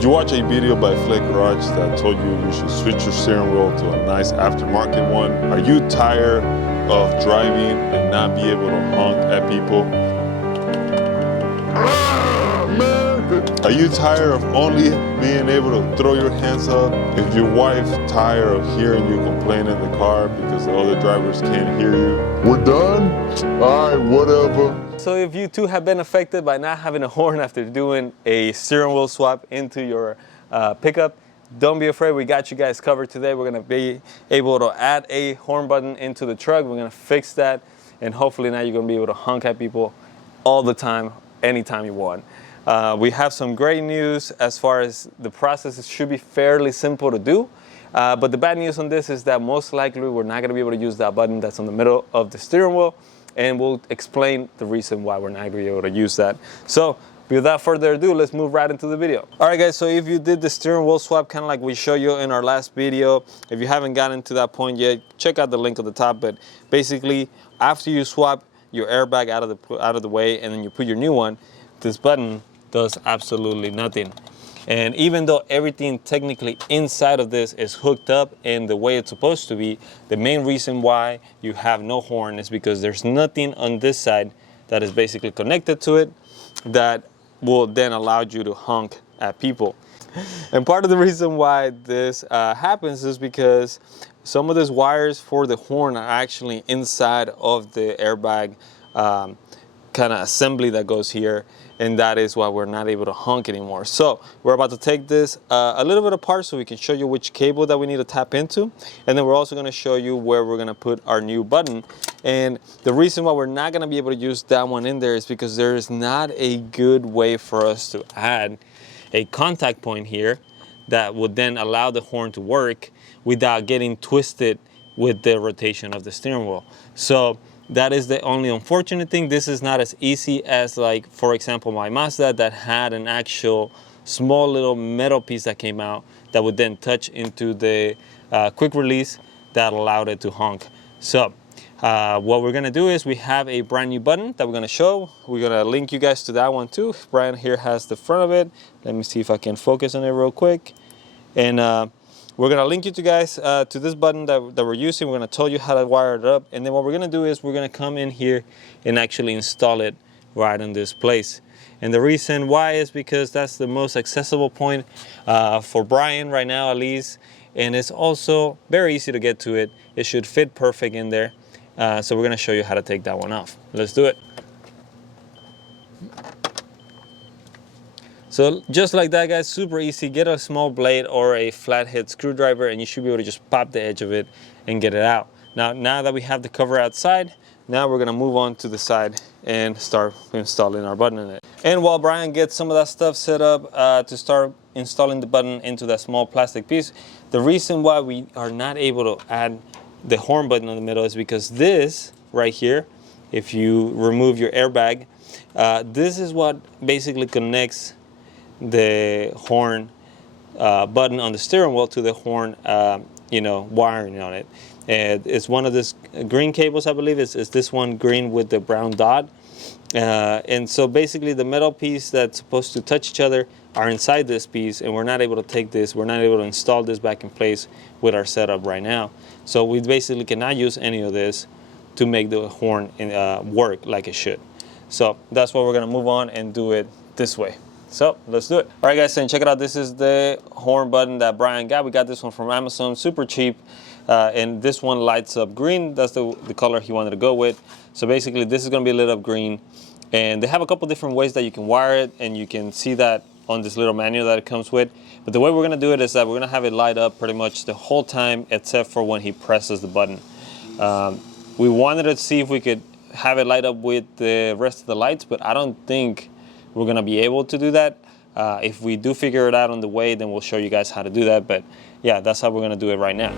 Did you watch a video by Flake that told you should switch your steering wheel to a nice aftermarket one? Are you tired of driving and not be able to honk at people? Are you tired of only being able to throw your hands up? Is your wife tired of hearing you complain in the car because the other drivers can't hear you? We're done? All right, whatever. So if you too have been affected by not having a horn after doing a steering wheel swap into your pickup, don't be afraid, we got you guys covered today. We're gonna be able to add a horn button into the truck. We're gonna fix that, and hopefully now you're gonna be able to honk at people all the time, anytime you want. We have some great news as far as the process should be fairly simple to do. But the bad news on this is that most likely we're not gonna be able to use that button that's on the middle of the steering wheel, and we'll explain the reason why we're not gonna be able to use that. So without further ado, let's move right into the video. All right guys, so if you did the steering wheel swap kind of like we showed you in our last video, if you haven't gotten to that point yet, check out the link at the top. But basically, after you swap your airbag out of the way and then you put your new one, this button does absolutely nothing. And even though everything technically inside of this is hooked up in the way it's supposed to be, the main reason why you have no horn is because there's nothing on this side that is basically connected to it that will then allow you to honk at people. And part of the reason why this happens is because some of these wires for the horn are actually inside of the airbag kind of assembly that goes here, and that is why we're not able to honk anymore. So we're about to take this a little bit apart so we can show you which cable that we need to tap into, and then we're also going to show you where we're going to put our new button. And the reason why we're not going to be able to use that one in there is because there is not a good way for us to add a contact point here that would then allow the horn to work without getting twisted with the rotation of the steering wheel. So that is the only unfortunate thing. This is not as easy as, like, for example, my Mazda that had an actual small little metal piece that came out that would then touch into the quick release that allowed it to honk. So what we're gonna do is we have a brand new button that we're gonna show. We're gonna link you guys to that one too. Brian here has the front of it. Let me see if I can focus on it real quick. And we're gonna link you guys to this button that we're using. We're gonna tell you how to wire it up. And then what we're gonna do is we're gonna come in here and actually install it right in this place. And the reason why is because that's the most accessible point for Brian right now, at least. And it's also very easy to get to it. It should fit perfect in there. So we're gonna show you how to take that one off. Let's do it. So just like that, guys, super easy. Get a small blade or a flathead screwdriver and you should be able to just pop the edge of it and get it out. Now that we have the cover outside, now we're gonna move on to the side and start installing our button in it. And while Brian gets some of that stuff set up to start installing the button into that small plastic piece, the reason why we are not able to add the horn button in the middle is because this right here, if you remove your airbag, this is what basically connects the horn button on the steering wheel to the horn, wiring on it. And it's one of these green cables, I believe. It's this one green with the brown dot. And so basically the metal piece that's supposed to touch each other are inside this piece, and we're not able to take this, we're not able to install this back in place with our setup right now. So we basically cannot use any of this to make the horn work like it should. So that's why we're gonna move on and do it this way. So let's do it. All right guys, and check it out. This is the horn button that Brian got. We got this one from Amazon, super cheap. And this one lights up green. That's the color he wanted to go with. So basically this is gonna be lit up green. And they have a couple different ways that you can wire it, and you can see that on this little manual that it comes with. But the way we're gonna do it is that we're gonna have it light up pretty much the whole time except for when he presses the button. We wanted to see if we could have it light up with the rest of the lights, but I don't think we're gonna be able to do that. If we do figure it out on the way, then we'll show you guys how to do that. But yeah, that's how we're gonna do it right now.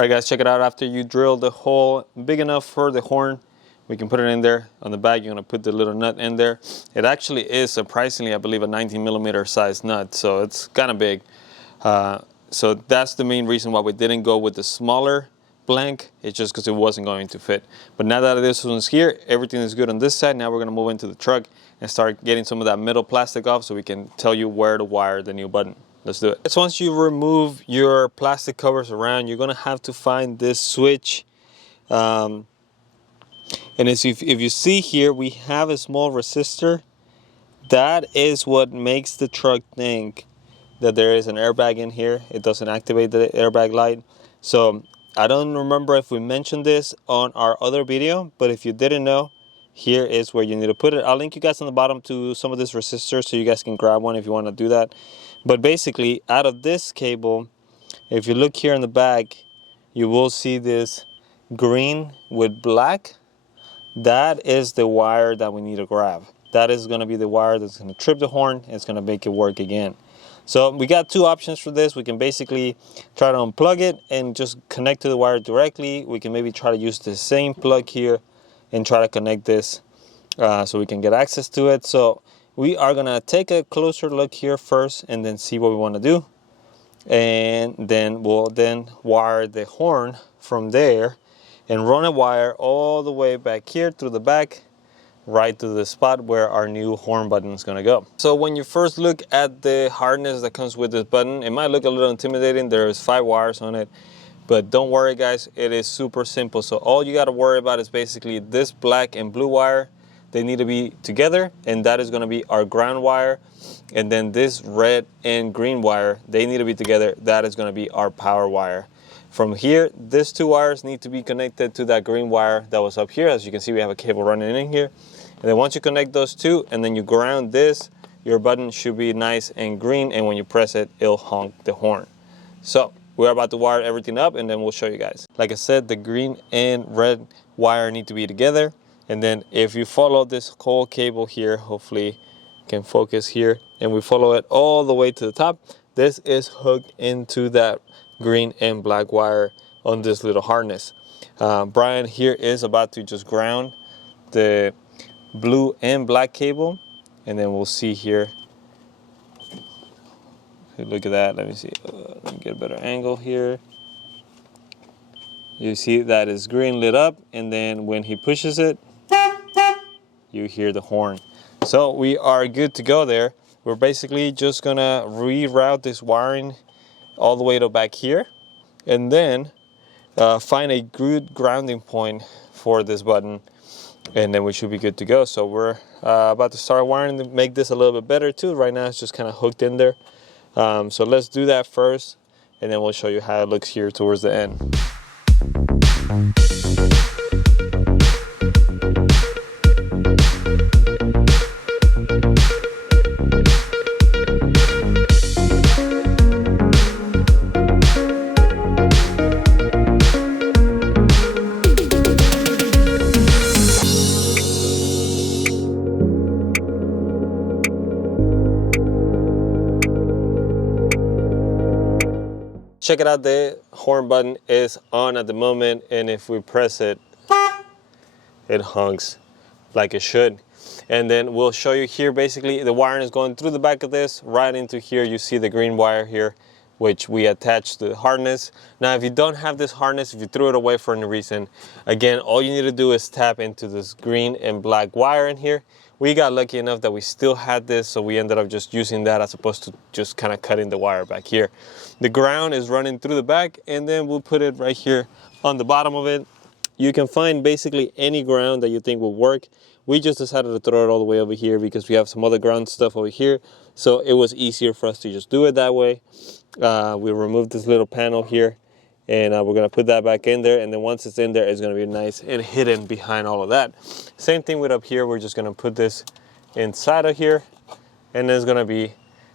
All right, guys, check it out. After you drill the hole big enough for the horn, we can put it in there. On the back, you're gonna put the little nut in there. It actually is, surprisingly, I believe, a 19mm size nut, so it's kind of big. So that's the main reason why we didn't go with the smaller blank. It's just because it wasn't going to fit. But now that this one's here, everything is good on this side. Now we're gonna move into the truck and start getting some of that metal plastic off so we can tell you where to wire the new button. Let's do it. So once you remove your plastic covers around, you're gonna have to find this switch. And if you see here, we have a small resistor. That is what makes the truck think that there is an airbag in here. It doesn't activate the airbag light. So I don't remember if we mentioned this on our other video, but if you didn't know, here is where you need to put it. I'll link you guys on the bottom to some of this resistors so you guys can grab one if you want to do that. But basically, out of this cable, if you look here in the back, you will see this green with black. That is the wire that we need to grab. That is going to be the wire that's going to trip the horn. It's going to make it work again. So we got two options for this. We can basically try to unplug it and just connect to the wire directly. We can maybe try to use the same plug here and try to connect this so we can get access to it. So we are going to take a closer look here first and then see what we want to do. And then we'll wire the horn from there and run a wire all the way back here through the back, right to the spot where our new horn button is going to go. So when you first look at the harness that comes with this button, it might look a little intimidating. There's 5 wires on it, but don't worry guys, it is super simple. So all you got to worry about is basically this black and blue wire. They need to be together, and that is going to be our ground wire. And then this red and green wire, they need to be together. That is going to be our power wire. From here, these 2 wires need to be connected to that green wire that was up here. As you can see, we have a cable running in here. And then once you connect those 2 and then you ground this, your button should be nice and green, and when you press it, it'll honk the horn. So we're about to wire everything up and then we'll show you guys. Like I said, the green and red wire need to be together. And then if you follow this whole cable here, hopefully you can focus here, and we follow it all the way to the top, this is hooked into that green and black wire on this little harness. Brian here is about to just ground the blue and black cable, and then we'll see here. Look at that. Let me see. Let me get a better angle here. You see that is green lit up, and then when he pushes it, you hear the horn. So we are good to go there. We're basically just gonna reroute this wiring all the way to back here, and then find a good grounding point for this button, and then we should be good to go. So we're about to start wiring to make this a little bit better too. Right now it's just kind of hooked in there. So let's do that first, and then we'll show you how it looks here towards the end. Check it out, the horn button is on at the moment, and if we press it, it honks like it should. And then we'll show you here, basically the wiring is going through the back of this, right into here. You see the green wire here, which we attached to the harness. Now, if you don't have this harness, if you threw it away for any reason, again, all you need to do is tap into this green and black wire in here. We got lucky enough that we still had this, so we ended up just using that as opposed to just kind of cutting the wire back here. The ground is running through the back, and then we'll put it right here on the bottom of it. You can find basically any ground that you think will work. We just decided to throw it all the way over here because we have some other ground stuff over here, so it was easier for us to just do it that way. We removed this little panel here, and we're gonna put that back in there, and then once it's in there, it's gonna be nice and hidden behind all of that. Same thing with up here. We're just gonna put this inside of here, and it's gonna be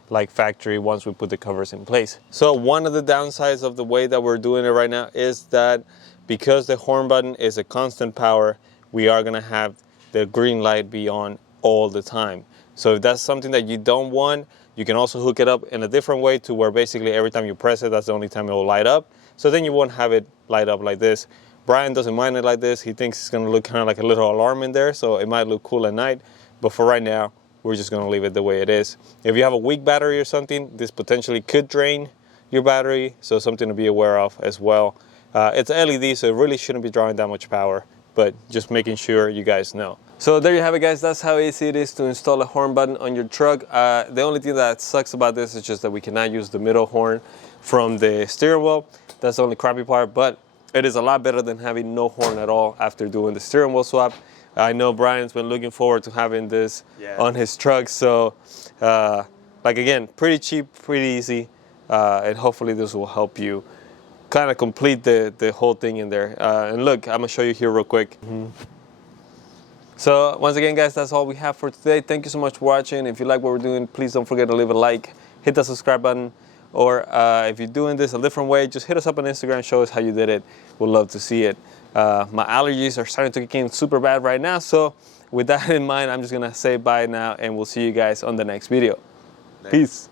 like factory once we put the covers in place. So one of the downsides of the way that we're doing it right now is that because the horn button is a constant power, we are gonna have the green light be on all the time. So if that's something that you don't want, you can also hook it up in a different way to where basically every time you press it, that's the only time it will light up. So then you won't have it light up like this. Brian doesn't mind it like this. He thinks it's gonna look kind of like a little alarm in there, so it might look cool at night. But for right now, we're just gonna leave it the way it is. If you have a weak battery or something, this potentially could drain your battery, so something to be aware of as well. It's LED, so it really shouldn't be drawing that much power, but just making sure you guys know. So there you have it, guys. That's how easy it is to install a horn button on your truck. The only thing that sucks about this is just that we cannot use the middle horn from the steering wheel. That's the only crappy part, but it is a lot better than having no horn at all after doing the steering wheel swap. I know Brian's been looking forward to having this on his truck, so like again, pretty cheap, pretty easy, and hopefully this will help you kind of complete the whole thing in there. And look, I'm gonna show you here real quick. So once again, guys, that's all we have for today. Thank you so much for watching. If you like what we're doing, please don't forget to leave a like, hit the subscribe button, or if you're doing this a different way, just hit us up on Instagram, show us how you did it. We'd love to see it. My allergies are starting to kick in super bad right now, so with that in mind, I'm just gonna say bye now, and we'll see you guys on the next video. Peace.